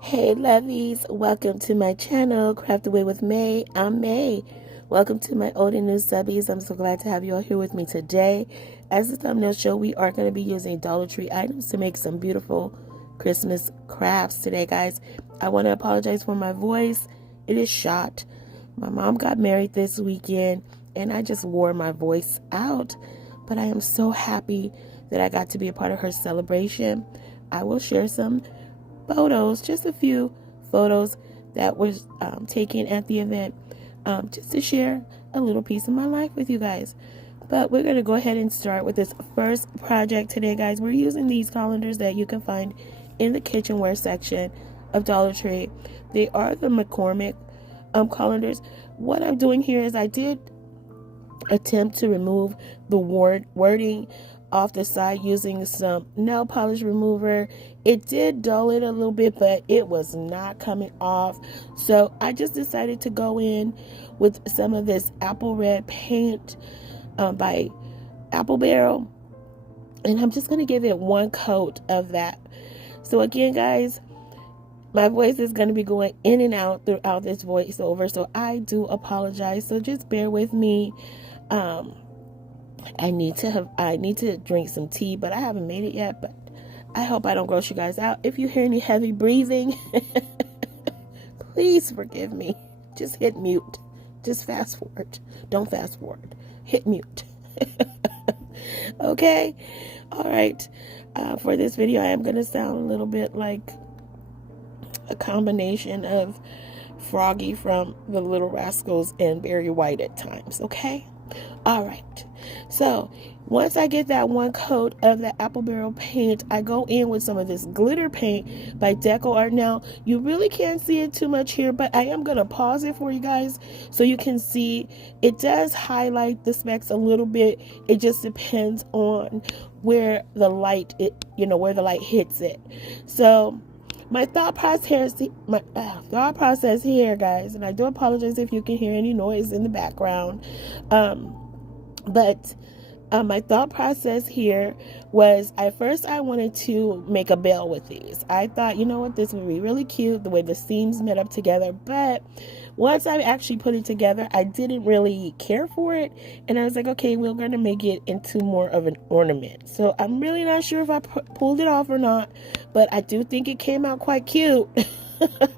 Hey lovies, welcome to my channel, Craft Away with May. I'm May. Welcome to my old and new subbies. I'm so glad to have you all here with me today. As the thumbnail show, we are going to be using Dollar Tree items to make some beautiful Christmas crafts today, guys. I want to apologize for my voice. It is shot. My mom got married this weekend and I just wore my voice out. But I am so happy that I got to be a part of her celebration. I will share some photos, just a few photos that was taken at the event, just to share a little piece of my life with you guys. But we're going to go ahead and start with this first project today, guys. We're using these colanders that you can find in the kitchenware section of Dollar Tree. They are the McCormick colanders. What I'm doing here is I did attempt to remove the wording off the side using some nail polish remover. It did dull it a little bit, but it was not coming off. So I just decided to go in with some of this apple red paint by Apple Barrel, and I'm just going to give it one coat of that. So again, guys, my voice is going to be going in and out throughout this voiceover, so I do apologize. So just bear with me. I need to drink some tea, but I haven't made it yet. But I hope I don't gross you guys out. If you hear any heavy breathing, please forgive me. Just hit mute. Just fast forward. Don't fast forward. Hit mute. Okay. All right. For this video, I am going to sound a little bit like a combination of Froggy from The Little Rascals and Barry White at times. Okay. All right, so once I get that one coat of the Apple Barrel paint, I go in with some of this glitter paint by Deco Art. Now, you really can't see it too much here, but I am going to pause it for you guys so you can see. It does highlight the specks a little bit. It just depends on where the light, where the light hits it. So my thought process here, guys, and I do apologize if you can hear any noise in the background. But my thought process here was, at first I wanted to make a bell with these. I thought, this would be really cute, the way the seams met up together. But once I actually put it together, I didn't really care for it. And I was like, okay, we're going to make it into more of an ornament. So I'm really not sure if I pulled it off or not, but I do think it came out quite cute.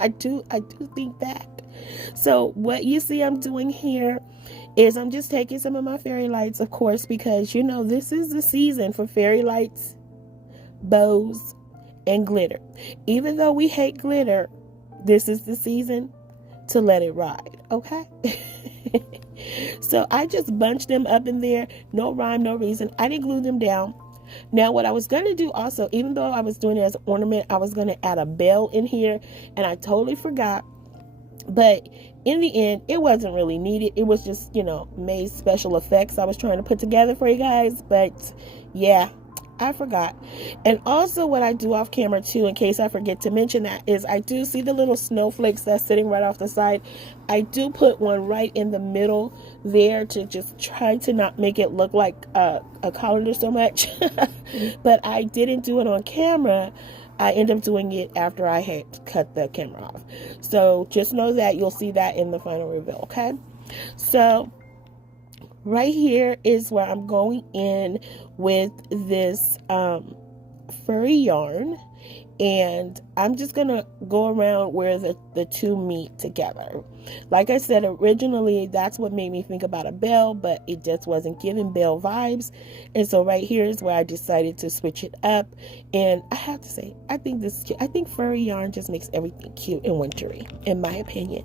I do think that. So what you see I'm doing here is I'm just taking some of my fairy lights, of course, because this is the season for fairy lights, bows, and glitter. Even though we hate glitter, this is the season to let it ride, okay? So I just bunched them up in there, no rhyme, no reason. I didn't glue them down. Now, what I was going to do also, even though I was doing it as an ornament, I was going to add a bell in here, and I totally forgot. But in the end, it wasn't really needed. It was just, May's special effects I was trying to put together for you guys. But yeah, I forgot. And also what I do off camera too, in case I forget to mention that, is I do see the little snowflakes that's sitting right off the side. I do put one right in the middle there to just try to not make it look like a colander so much. But I didn't do it on camera. I end up doing it after I had cut the camera off. So just know that you'll see that in the final reveal, okay? So right here is where I'm going in with this furry yarn. And I'm just going to go around where the two meet together. Like I said, originally, that's what made me think about a bell, but it just wasn't giving bell vibes. And so right here is where I decided to switch it up. And I have to say, I think this is cute. I think furry yarn just makes everything cute and wintry, in my opinion.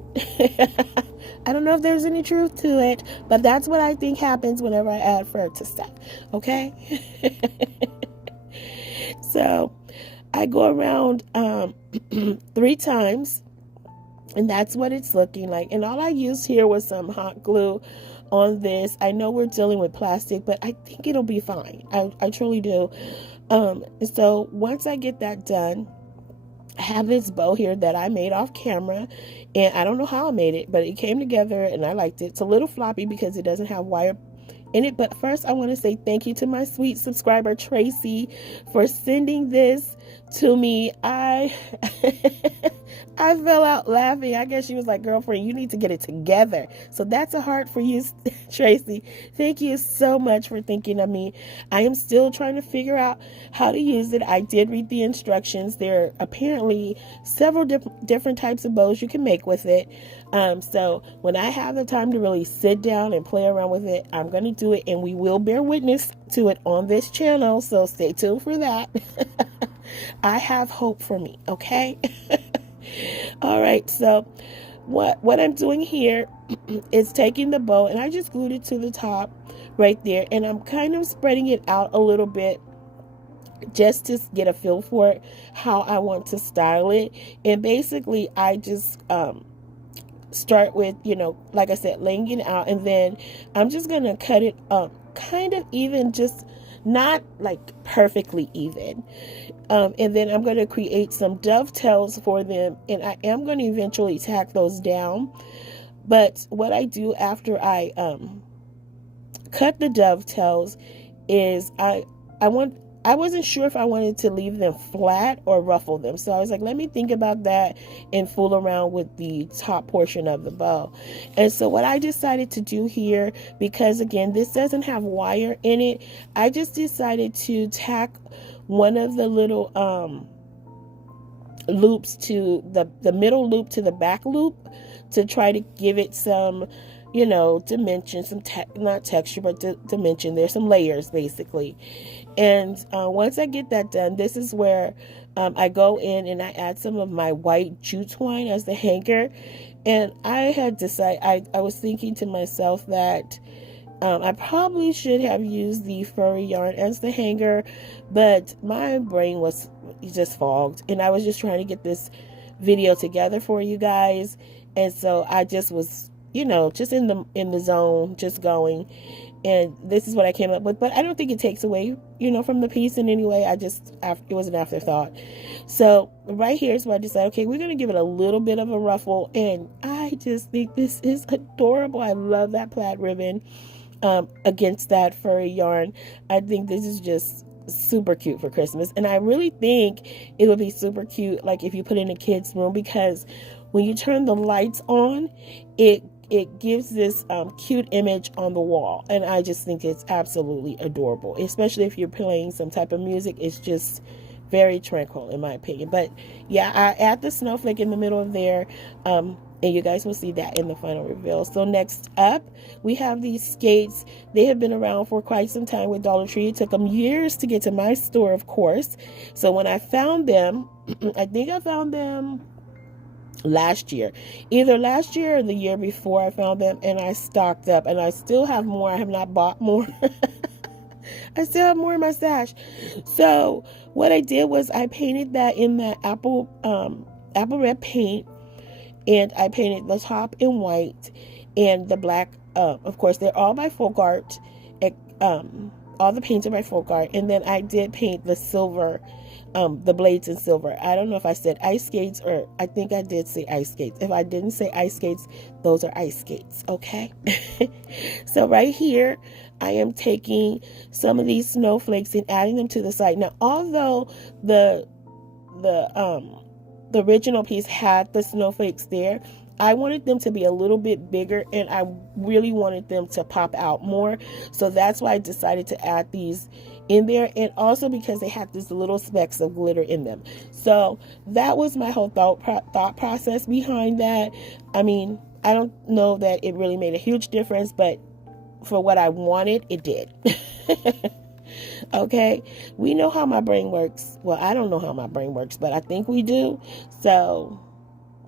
I don't know if there's any truth to it, but that's what I think happens whenever I add fur to stuff. Okay? So I go around 3 times, and that's what it's looking like. And all I used here was some hot glue on this. I know we're dealing with plastic, but I think it'll be fine. I truly do. So once I get that done, I have this bow here that I made off camera, and I don't know how I made it, but it came together and I liked it. It's a little floppy because it doesn't have wire in it. But first, I want to say thank you to my sweet subscriber Tracy for sending this to me. I fell out laughing. I guess she was like, girlfriend, you need to get it together. So that's a heart for you, Tracy. Thank you so much for thinking of me. I am still trying to figure out how to use it. I did read the instructions. There are apparently several different types of bows you can make with it. So when I have the time to really sit down and play around with it, I'm going to do it, and we will bear witness to it on this channel. So stay tuned for that. I have hope for me. Okay. All right, so what I'm doing here is taking the bow, and I just glued it to the top right there, and I'm kind of spreading it out a little bit just to get a feel for it, how I want to style it. And basically I just start with, like I said, laying it out, and then I'm just gonna cut it kind of even, just not like perfectly even. And then I'm going to create some dovetails for them, and I am going to eventually tack those down. But what I do after I cut the dovetails is I wasn't sure if I wanted to leave them flat or ruffle them. So I was like, let me think about that and fool around with the top portion of the bow. And so what I decided to do here, because again, this doesn't have wire in it, I just decided to tack one of the little loops to the middle loop to the back loop to try to give it some, dimension, some not texture, but dimension. There's some layers basically. And once I get that done, this is where I go in and I add some of my white jute twine as the hanger. And I had decided, I was thinking to myself that I probably should have used the furry yarn as the hanger, but my brain was just fogged, and I was just trying to get this video together for you guys. And so I just was, just in the zone, just going, and this is what I came up with. But I don't think it takes away, from the piece in any way. It was an afterthought. So right here is where I decided, okay, we're going to give it a little bit of a ruffle, and I just think this is adorable. I love that plaid ribbon against that furry yarn. I think this is just super cute for Christmas, and I really think it would be super cute like if you put it in a kid's room, because when you turn the lights on, it gives this cute image on the wall, and I just think it's absolutely adorable, especially if you're playing some type of music. It's just very tranquil in my opinion. But yeah, I add the snowflake in the middle of there, and you guys will see that in the final reveal. So next up, we have these skates. They have been around for quite some time with Dollar Tree. It took them years to get to my store, of course. So when I found them, I think I found them last year, either last year or the year before I found them, and I stocked up, and I still have more. I have not bought more. I still have more in my stash. So what I did was I painted that in that apple red paint, and I painted the top in white and the black. Of course, they're all by Folk Art. All the paints are by Folk Art. And then I did paint the silver, the blades in silver. I don't know if I said ice skates, or I think I did say ice skates. If I didn't say ice skates, those are ice skates. Okay. So right here, I am taking some of these snowflakes and adding them to the side. Now, although the original piece had the snowflakes there, I wanted them to be a little bit bigger, and I really wanted them to pop out more. So that's why I decided to add these in there, and also because they had these little specks of glitter in them. So that was my whole thought process behind that. I mean, I don't know that it really made a huge difference, but for what I wanted, it did. Okay, we know how my brain works. Well, I don't know how my brain works, but I think we do. So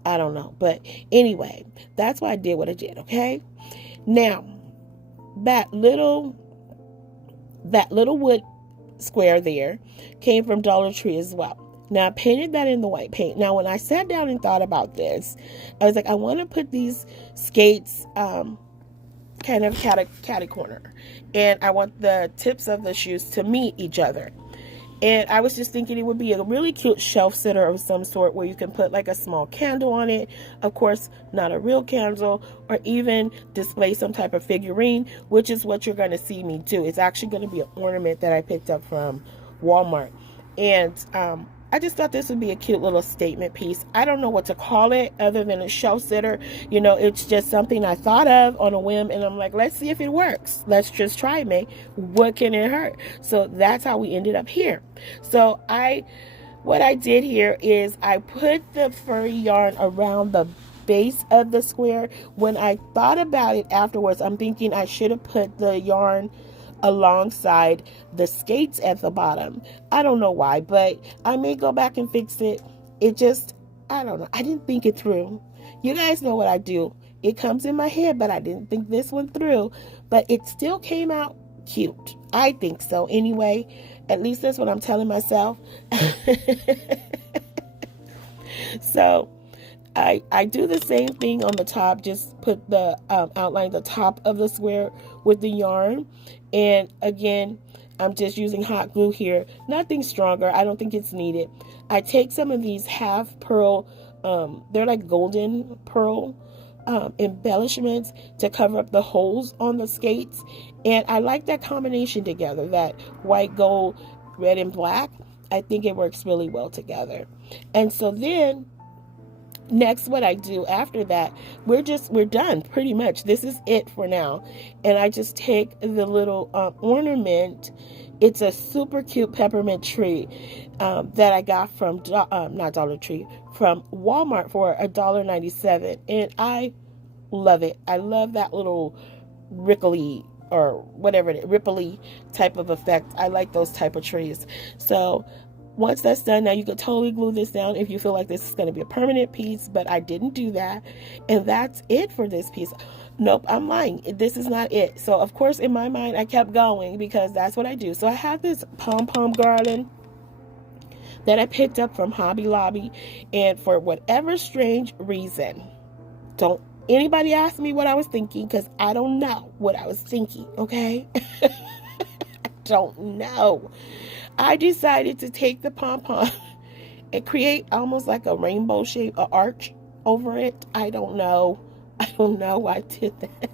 I don't know. But anyway, that's why I did what I did. Okay, now that little wood square there came from Dollar Tree as well. Now I painted that in the white paint. Now when I sat down and thought about this, I was like, I want to put these skates kind of catty corner, and I want the tips of the shoes to meet each other. And I was just thinking it would be a really cute shelf sitter of some sort where you can put like a small candle on it. Of course, not a real candle, or even display some type of figurine, which is what you're going to see me do. It's actually going to be an ornament that I picked up from Walmart. And I just thought this would be a cute little statement piece. I don't know what to call it other than a show sitter. You know, it's just something I thought of on a whim, and I'm like, let's see if it works. Let's just try it, May. What can it hurt? So that's how we ended up here. So what I did here is I put the furry yarn around the base of the square. When I thought about it afterwards, I'm thinking I should have put the yarn alongside the skates at the bottom. I don't know why, but I may go back and fix it. It just, I don't know. I didn't think it through. You guys know what I do. It comes in my head, but I didn't think this one through. But it still came out cute. I think so anyway. At least that's what I'm telling myself. So I do the same thing on the top. Just put the outline the top of the square with the yarn. And again, I'm just using hot glue here. Nothing stronger. I don't think it's needed. I take some of these half pearl, they're like golden pearl embellishments to cover up the holes on the skates. And I like that combination together, that white, gold, red, and black. I think it works really well together. And so then next, what I do after that, we're done pretty much. This is it for now. And I just take the little ornament. It's a super cute peppermint tree that I got from not Dollar Tree, from Walmart for $1.97, and I love it. I love that little ripply or whatever it is, ripply type of effect. I like those type of trees. So once that's done, now you can totally glue this down if you feel like this is going to be a permanent piece, but I didn't do that. And that's it for this piece. Nope, I'm lying. This is not it. So, of course, in my mind, I kept going because that's what I do. So I have this pom-pom garland that I picked up from Hobby Lobby. And for whatever strange reason, don't anybody ask me what I was thinking, because I don't know what I was thinking, okay? I don't know. I decided to take the pom-pom and create almost like a rainbow shape, an arch over it. I don't know. I don't know why I did that.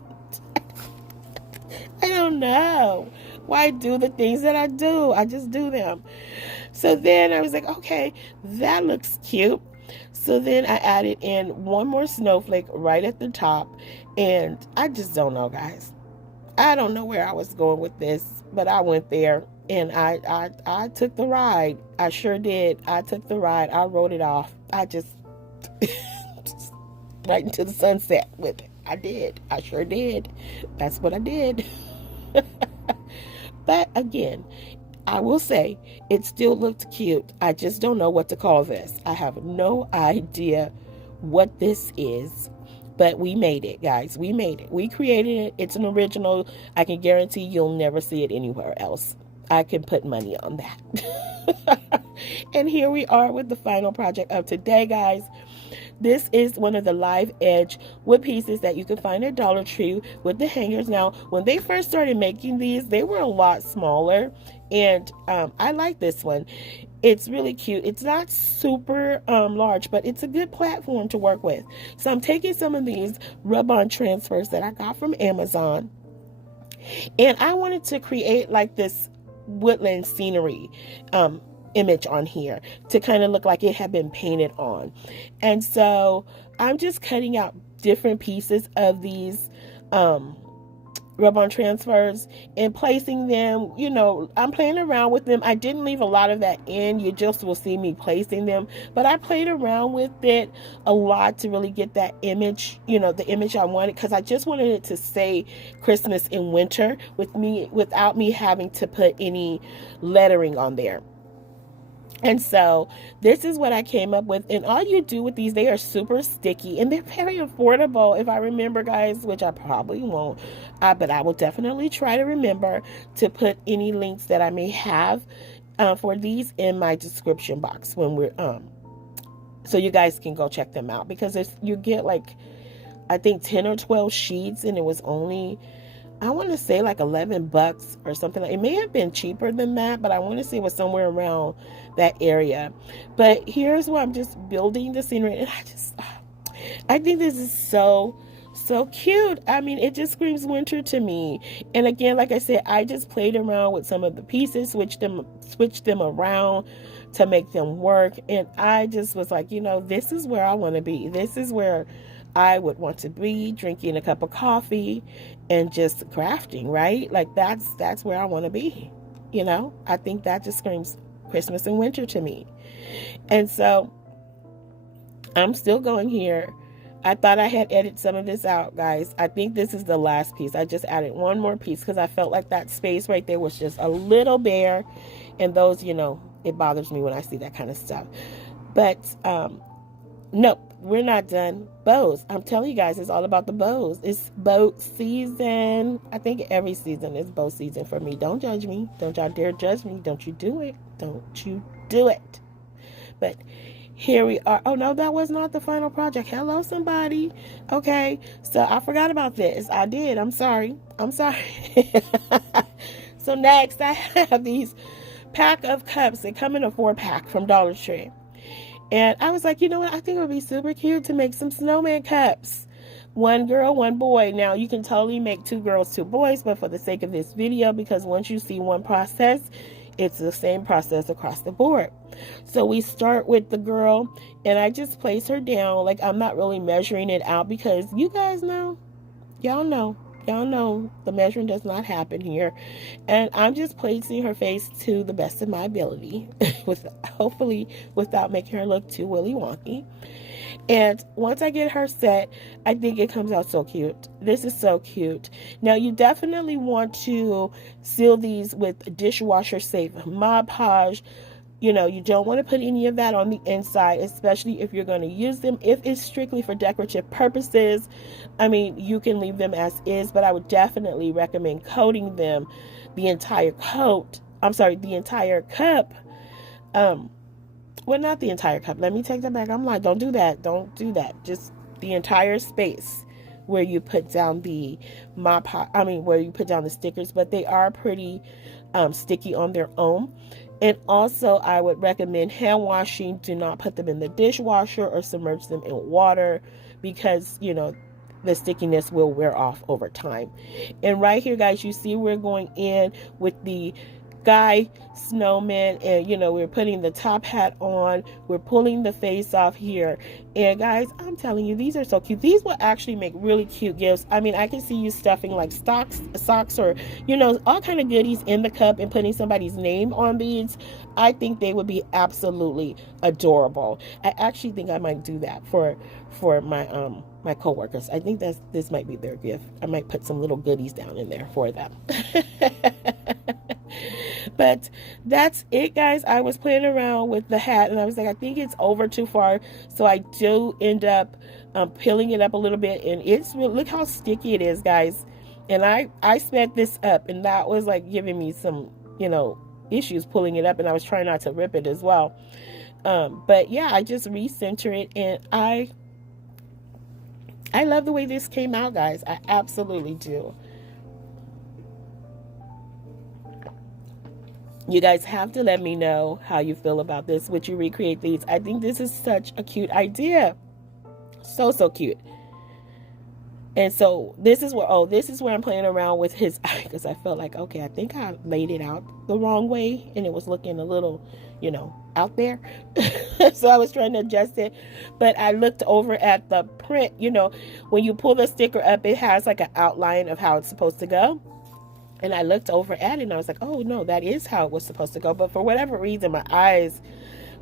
I don't know why I do the things that I do. I just do them. So then I was like, okay, that looks cute. So then I added in one more snowflake right at the top. And I just don't know, guys. I don't know where I was going with this, but I went there. And I took the ride. I sure did. I took the ride. I rode it off. I just right into the sunset with it. I did. I sure did. That's what I did. But again, I will say it still looked cute. I just don't know what to call this. I have no idea what this is. But we made it, guys. We made it. We created it. It's an original. I can guarantee you'll never see it anywhere else. I can put money on that. And here we are with the final project of today, guys. This is one of the live edge wood pieces that you can find at Dollar Tree with the hangers. Now, when they first started making these, they were a lot smaller, and I like this one. It's really cute. It's not super large, but it's a good platform to work with. So I'm taking some of these rub-on transfers that I got from Amazon, and I wanted to create like this woodland scenery image on here to kind of look like it had been painted on. And so I'm just cutting out different pieces of these rub-on transfers and placing them, you know, I'm playing around with them. I didn't leave a lot of that in. You just will see me placing them, but I played around with it a lot to really get that image, you know, the image I wanted, because I just wanted it to say Christmas in winter without me having to put any lettering on there. And so this is what I came up with. And all you do with these, they are super sticky and they're very affordable, if I remember, guys, which I probably won't. But I will definitely try to remember to put any links that I may have for these in my description box when we're so you guys can go check them out, because you get like, I think 10 or 12 sheets, and it was only, I want to say like $11 or something. It may have been cheaper than that, but I want to say it was somewhere around that area. But here's where I'm just building the scenery, and I think this is so cute. I mean, it just screams winter to me. And again, like I said, I just played around with some of the pieces, switched them around, to make them work. And I just was like, you know, this is where I want to be. This is where I would want to be, drinking a cup of coffee and just crafting, right? Like that's where I want to be. You know, I think that just screams Christmas and winter to me. And so I'm still going here. I thought I had edited some of this out, guys. I think this is the last piece. I just added one more piece because I felt like that space right there was just a little bare. And those, you know, it bothers me when I see that kind of stuff. But nope, we're not done. Bows. I'm telling you guys, it's all about the bows. It's bow season. I think every season is bow season for me. Don't judge me. Don't y'all dare judge me. Don't you do it. Don't you do it. But here we are. Oh, no, that was not the final project. Hello, somebody. Okay, so I forgot about this. I did. I'm sorry. So next, I have these pack of cups. They come in a 4-pack from Dollar Tree. And I was like, you know what? I think it would be super cute to make some snowman cups. 1 girl, 1 boy. Now, you can totally make 2 girls, 2 boys, but for the sake of this video, because once you see one process, it's the same process across the board. So we start with the girl, and I just place her down. Like, I'm not really measuring it out because you guys know, y'all know the measuring does not happen here. And I'm just placing her face to the best of my ability, hopefully without making her look too willy wonky. And once I get her set, I think it comes out so cute. This is so cute. Now, you definitely want to seal these with dishwasher safe Mod Podge. You know, you don't want to put any of that on the inside, especially if you're going to use them. If it's strictly for decorative purposes, I mean, you can leave them as is, but I would definitely recommend coating them the entire cup. Well, not the entire cup. Let me take that back. I'm like, don't do that. Don't do that. Just the entire space where you put down the where you put down the stickers, but they are pretty sticky on their own. And also, I would recommend hand washing. Do not put them in the dishwasher or submerge them in water because, you know, the stickiness will wear off over time. And right here, guys, you see we're going in with the guy snowman, and you know, we're putting the top hat on, we're pulling the face off here. And guys, I'm telling you, these are so cute. These will actually make really cute gifts. I mean, I can see you stuffing like socks or, you know, all kind of goodies in the cup and putting somebody's name on these. I think they would be absolutely adorable. I actually think I might do that for my my coworkers. I think this might be their gift. I might put some little goodies down in there for them. But that's it, guys. I was playing around with the hat and I was like, I think it's over too far. So I do end up peeling it up a little bit, and look how sticky it is, guys. And I sped this up, and that was like giving me some, you know, issues pulling it up, and I was trying not to rip it as well. But yeah, I just recenter it, and I love the way this came out, guys. I absolutely do. You guys have to let me know how you feel about this. Would you recreate these? I think this is such a cute idea. So cute. And so this is where I'm playing around with his eye, because I felt like, okay, I think I laid it out the wrong way and it was looking a little, you know, out there. So I was trying to adjust it, but I looked over at the print. You know, when you pull the sticker up, it has like an outline of how it's supposed to go. And I looked over at it and I was like, oh no, that is how it was supposed to go. But for whatever reason, my eyes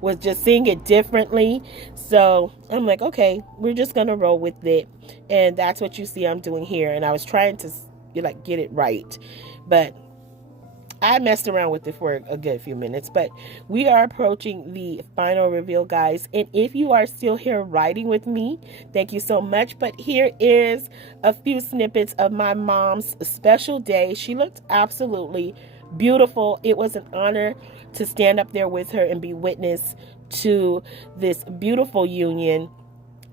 was just seeing it differently. So I'm like, okay, we're just going to roll with it. And that's what you see I'm doing here. And I was trying to like get it right, but I messed around with it for a good few minutes. But we are approaching the final reveal, guys. And if you are still here writing with me, thank you so much. But here is a few snippets of my mom's special day. She looked absolutely beautiful. It was an honor to stand up there with her and be witness to this beautiful union.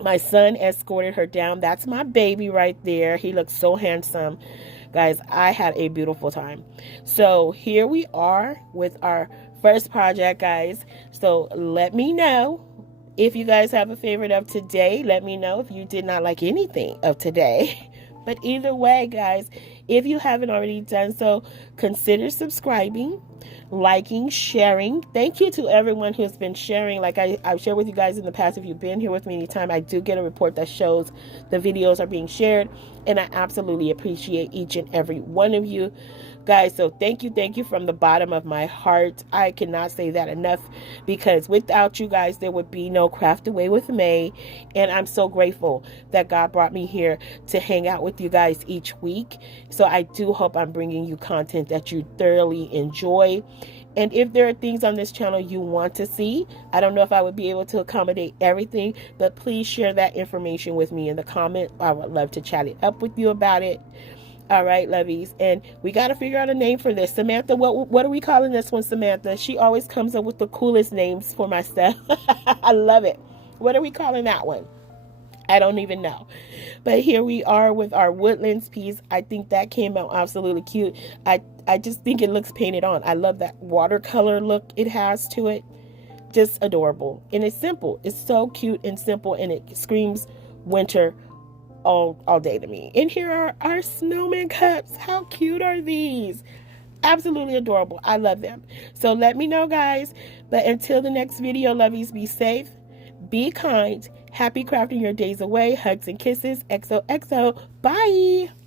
My son escorted her down. That's my baby right there. He looks so handsome. Guys, I had a beautiful time. So here we are with our first project, guys. So let me know if you guys have a favorite of today. Let me know if you did not like anything of today. But either way, guys, If you haven't already done so, consider subscribing, liking, sharing. Thank you to everyone who's been sharing. Like I've shared with you guys in the past, if you've been here with me anytime, I do get a report that shows the videos are being shared, and I absolutely appreciate each and every one of you guys. So thank you from the bottom of my heart. I cannot say that enough, because without you guys there would be no Craft Away with May, and I'm so grateful that God brought me here to hang out with you guys each week. So I do hope I'm bringing you content that you thoroughly enjoy. And if there are things on this channel you want to see, I don't know if I would be able to accommodate everything, but please share that information with me in the comment. I would love to chat it up with you about it. All right, lovies. And we got to figure out a name for this. Samantha, what are we calling this one, Samantha? She always comes up with the coolest names for my stuff. I love it. What are we calling that one? I don't even know. But here we are with our Woodlands piece. I think that came out absolutely cute. I just think it looks painted on. I love that watercolor look it has to it. Just adorable. And it's simple. It's so cute and simple, and it screams winter all day to me. And here are our Snowman Cups. How cute are these? Absolutely adorable. I love them. So let me know, guys. But until the next video, lovies, be safe, be kind, happy crafting your days away. Hugs and kisses. XOXO. Bye.